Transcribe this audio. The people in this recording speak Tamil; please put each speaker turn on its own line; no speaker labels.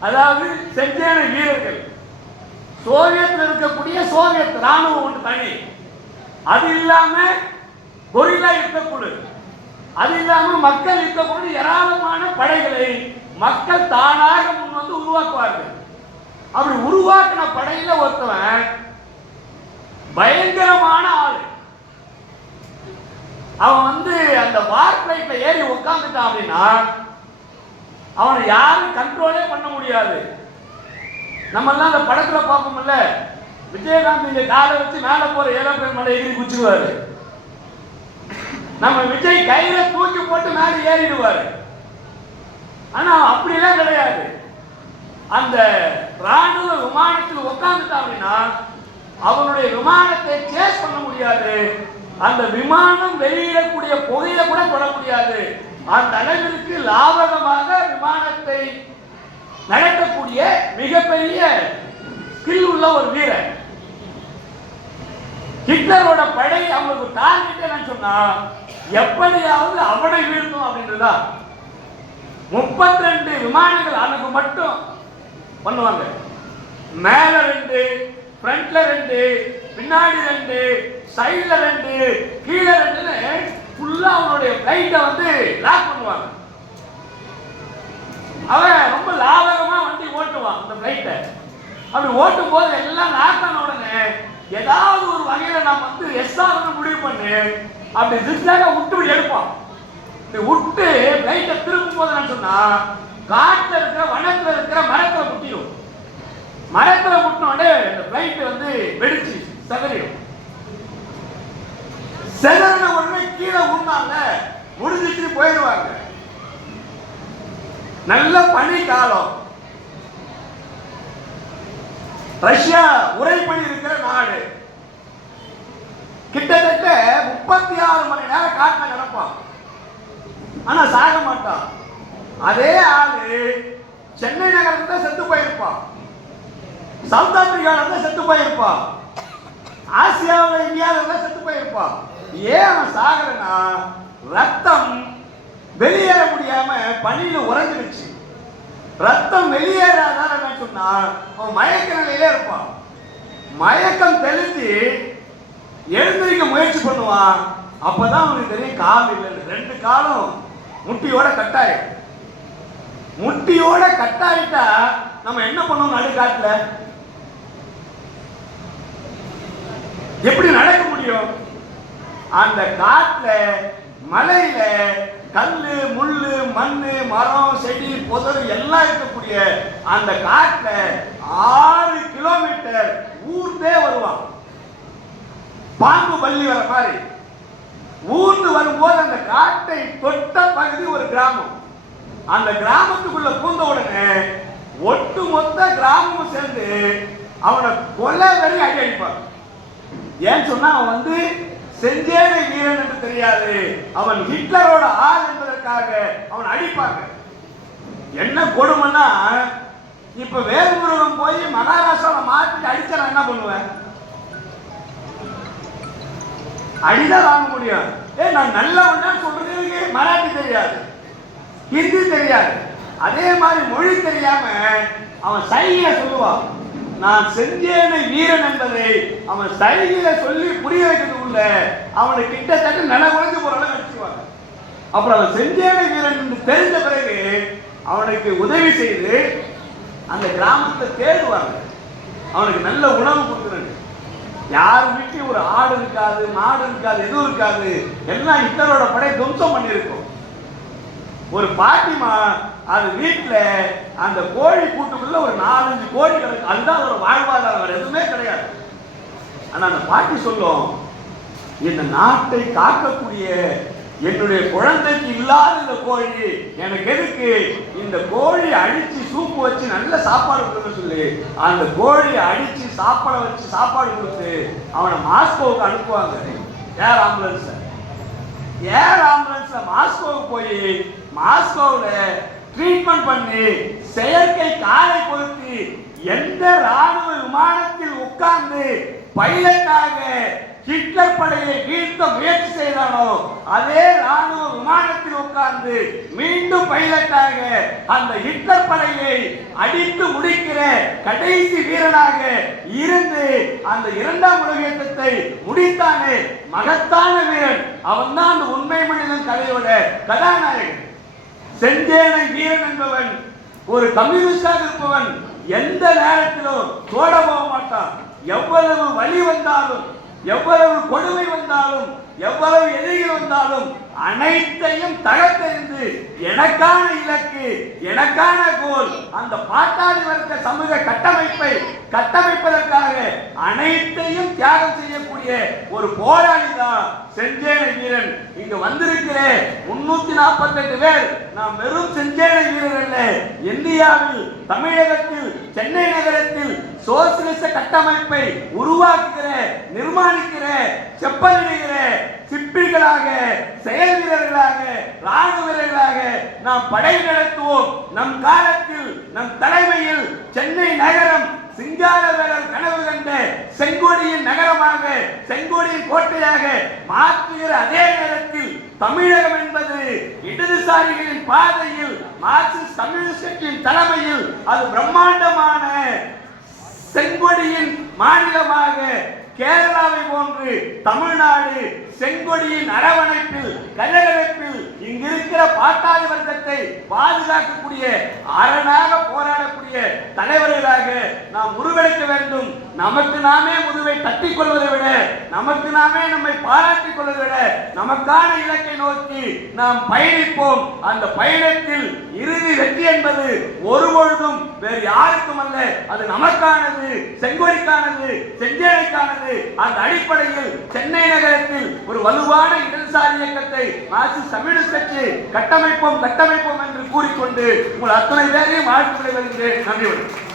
அதாவது செஞ்சேன வீரர்கள். சோவியத்தில் இருக்கக்கூடிய சோவியத் ராணுவம் ஒன்று தனி. அது இல்லாம கொரில்லா யுத்தக்குழு. அது இல்லாம மக்கள் யுத்தக்குழு ஏராளமான படைகளை மக்கள் தானாக முன் வந்து உருவாக்குவார்கள். அப்படி உருவாக்கின படையில ஒருத்தவன் பயங்கரமான ஆளு. அவன் வந்து அந்த வார் பிளைட்ல ஏறி உட்காந்துட்டான் அப்படின்னா அவனை யாரும் கண்ட்ரோலே பண்ண முடியாது. நம்ம எல்லாம் அந்த படத்துல பார்ப்போம்ல விஜயகாந்த் இங்க காலை வச்சு மேல போற பெண் மலை ஏறி குச்சிடுவாரு நம்ம விஜய் கையில தூக்கி போட்டு மேல ஏறிடுவாரு. ஆனா அப்படிலாம் கிடையாது. அந்த ராணுவ விமானத்தில் உட்கார்ந்துட்டான் அப்படின்னா அவனுடைய விமானத்தை சேஸ் பண்ண முடியாது. அந்த விமானம் வெளியிடக்கூடிய புகையில கூட தொட முடியாது. அந்த அளவிற்கு லாபகமாக விமானத்தை நடத்தக்கூடிய மிகப்பெரிய ஸ்கில் உள்ள ஒரு வீரர். ஹிட்லரோட படை அவங்களுக்கு டார்கெட் என்னன்னு சொன்னா எப்படியாவது அவனை வீழ்த்தும் அப்படின்றதா. முப்பத்தி ரெண்டு விமானங்கள் அவனுக்கு மட்டும் பண்ணுவாங்க. மேல ரெண்டு ஃப்ரண்ட்ல ரெண்டு பின்னாடி ரெண்டு சைடுல ரெண்டு கீழே ரெண்டுன்னு ஃபுல்லா அவனுடைய ஃப்ளைட்டை வந்து லாக் பண்ணுவாங்க. அவன் ரொம்ப லாபகமா வண்டி ஓட்டுவான் அந்த ஃப்ளைட்டை அப்படி ஓட்டும் போது எல்லாம் லாக் ஆன உடனே ஏதாவது ஒரு வகையில நம்ம வந்து எஸ் முடிவு பண்ணு அப்படி ஜிக்ஸாக விட்டு எடுப்பான். இப்படி விட்டு ஃப்ளைட்டை திரும்பும் போது நான் சொன்னா காட்டில் இருக்கிற வனத்தில் இருக்கிற மரத்துல முட்டிடும். மரத்தில் முட்டின உடனே இந்த ஃப்ளைட்டு வந்து வெடிச்சு செதறிடும். செதறின உடனே முடிஞ்சிட்டு போயிடுவாங்க. நல்ல பனி காலம் ரஷ்யா உரைப்படி இருக்கிற நாடு. கிட்டத்தட்ட முப்பத்தி ஆறு மணி நேரம் காட்டில் கிடப்பான் ஆனா சாக மாட்டான். அதே ஆளு சென்னை நகரத்துல தான் செத்து போயிருப்பான். சவுத் ஆப்பிரிக்கால தான் செத்து போயிருப்பான். ஆசியாவில் இந்தியாவில் தான் செத்து போயிருப்பான். ஏன் அவன் சாகரனா ரத்தம் வெளியேற முடியாம பணியில உறைஞ்சிருச்சு. ரத்தம் வெளியேறாதான் என்ன சொன்னா அவன் மயக்க நிலையில இருப்பான். மயக்கம் தெளிஞ்சு எழுந்திருக்க முயற்சி பண்ணுவான். அப்பதான் அவனுக்கு தெரியும் கால் இல்லை ரெண்டு காலும் முட்டியோட கட்டாயம் முட்டியோட கட்டாயிட்டா நம்ம என்ன பண்ணுவோம் நடுக்காட்டுல? எப்படி நடக்க முடியும்? அந்த காட்டுல மலையில கல்லு முள்ளு மண்ணு மரம் செடி புதர் எல்லாம் இருக்கக்கூடிய அந்த காட்டுல ஆறு கிலோமீட்டர் ஊர்ந்தே வருவான் பாம்பு பள்ளி வர மாதிரி. ஊர்ந்து வரும்போது அந்த காட்டை தொட்ட பகுதி ஒரு கிராமம். அந்த கிராமத்துக்குள்ள பூந்த உடனே ஒட்டு மொத்த கிராமமும் சேர்ந்து அவனை கொலை வரை அடி அடிப்பான். ஏன் சொன்னா அவன் வந்து செஞ்சேனை வீரன் என்று தெரியாது. அவன் ஹிட்லரோட ஆள் என்பதற்காக அவன் அடிப்பாங்க. என்ன கொடுமைன்னா இப்ப வேல்முருகன் போய் மகாராஷ்டிராவை மாத்திட்டு அடிச்சா என்ன பண்ணுவேன்? அடிதான் வாங்க முடியும். ஏ நான் நல்லவன் சொல்றதுக்கு மராட்டி தெரியாது. ஹிந்தி தெரியாது. அதே மாதிரி மொழி தெரியாம அவன் சைகைய சொல்லுவான். நான் செஞ்சேனை வீரன் என்பதை அவன் சைகையில சொல்லி புரிய வைக்கிறதுக்குள்ள அவனை கிட்டத்தட்ட நில குறைஞ்சு போற அளவு வச்சுவாங்க அப்புறம் அவன் செஞ்சேனை வீரன் என்று தெரிந்த பிறகு அவனுக்கு உதவி செய்து அந்த கிராமத்தை தேடுவாங்க. அவனுக்கு நல்ல உணவு கொடுக்குறது யார் வீட்லயும் ஒரு ஆடு இருக்காது மாடு இருக்காது எதுவும் இருக்காது. எல்லாம் இத்தரோட படை துவம்சம் பண்ணியிருக்கும். ஒரு பாட்டிமா அது வீட்டில் அந்த கோழி கூட்டுக்குள்ள ஒரு நாலஞ்சு கோழி கிடக்கு. அதுதான் அதோட வாழ்வாதாரம். வேறு எதுவுமே கிடையாது. ஆனால் அந்த பாட்டி சொல்லும் இந்த நாட்டை காக்கக்கூடிய என்னுடைய குழந்தைக்கு இல்லாத இந்த கோழி எனக்கு எதுக்கு? இந்த கோழி அடிச்சு சூப்பு வச்சு நல்ல சாப்பாடு கொடுக்க சொல்லி. அந்த கோழியை அடிச்சு சாப்பாட வச்சு சாப்பாடு கொடுத்து அவனை மாஸ்கோவுக்கு அனுப்புவாங்க. Air ambulance. ஏர் ஆம்புலன்ஸ்ல மாஸ்கோவுக்கு போய் மாஸ்கோவில் ட்ரீட்மெண்ட் பண்ணி செயற்கை காலை பொருத்தி எந்த ராணுவ விமானத்தில் உட்கார்ந்து பைலட்டாக ஹிட்லர் படையை வீழ்த்த முயற்சி செய்தானோ அதே ராணுவ விமானத்தில் உட்கார்ந்து மீண்டும் பைலட்டாக அந்த ஹிட்லர் படையை அடித்து முடிக்கிற கடைசி வீரனாக இருந்து அந்த இரண்டாம் உலக யுத்தத்தை முடித்தானே மகத்தான வீரன். அவன்தான் அந்த உண்மை மனிதன் கதையோட கதாநாயகன். செஞ்சேனை வீரன் என்பவன் ஒரு கம்யூனிஸ்டாக இருப்பவன் எந்த நேரத்திலும் தோட போக மாட்டான். எவ்வளவு வலி வந்தாலும் எவ்வளவு கொடுமை வந்தாலும் எவ்வளவு எதிரிகள் வந்தாலும் அனைத்தையும் தகவல் எனக்கான இலக்கு எனக்கான கோல் அந்த பாட்டாளி வர்க்க சமூக கட்டமைப்பை கட்டமைப்பதற்காக அனைத்தையும் தியாகம் செய்யக்கூடிய ஒரு போராளி தான் செஞ்சேன வீரன். இங்க வந்திருக்கிறேன் முன்னூத்தி நாற்பத்தெட்டு பேர். நாம் வெறும் செஞ்சேன வீரர் அல்ல. இந்தியாவில் தமிழகத்தில் சென்னை நகரத்தில் சோசியலிச கட்டமைப்பை உருவாக்குகிற நிர்மாணிக்கிற செப்பலிடுகிற சிற்பிகளாக செயல் வீரர்களாக ராணுவ வீரர்களாக நாம் படை நடத்துவோம். நம் காலத்தில் நம் தலைமையில் சென்னை நகரம் சிங்கார வீரர் கனவு கண்ட செங்கோடியின் நகரமாக செங்கோடியின் கோட்டையாக மாற்றுகிற அதே நேரத்தில் தமிழகம் என்பது இடதுசாரிகளின் பாதையில் மார்க்சிஸ்ட் கம்யூனிஸ்டின் தலைமையில் அது பிரம்மாண்டமான செங்கொடியின் மாநிலமாக கேரளாவை போன்று தமிழ்நாடு செங்கொடியின் அரவணைப்பில் கல்லடைப்பில் இங்கு இருக்கிற பாட்டாளி வர்க்கத்தை பாதுகாக்கக்கூடிய அரணாக போராடக்கூடிய தலைவர்களாக நாம் உருவெடுக்க வேண்டும். நமக்கு நாமே முதுவை தட்டிக் கொள்வதை விட நமக்கு நாமே நம்மை பாராட்டிக் கொள்வதை விட நமக்கான இலக்கை நோக்கி நாம் பயணிப்போம். அந்த பயணத்தில் இறுதி வெற்றி என்பது ஒருபொழுதும் வேறு யாருக்கும் அல்ல. அது நமக்கானது செங்கோடிக்கானது செஞ்சேனைக்கானது. அந்த அடிப்படையில் சென்னை நகரத்தில் ஒரு வலுவான இடதுசாரி இயக்கத்தை மார்க்சிஸ்ட் கம்யூனிஸ்ட் கட்சி கட்டமைப்போம் கட்டமைப்போம் என்று கூறிக்கொண்டு உங்கள் அத்தனை பேரையும் வாழ்த்து விடைபெறுகிறேன் நன்றி வணக்கம்.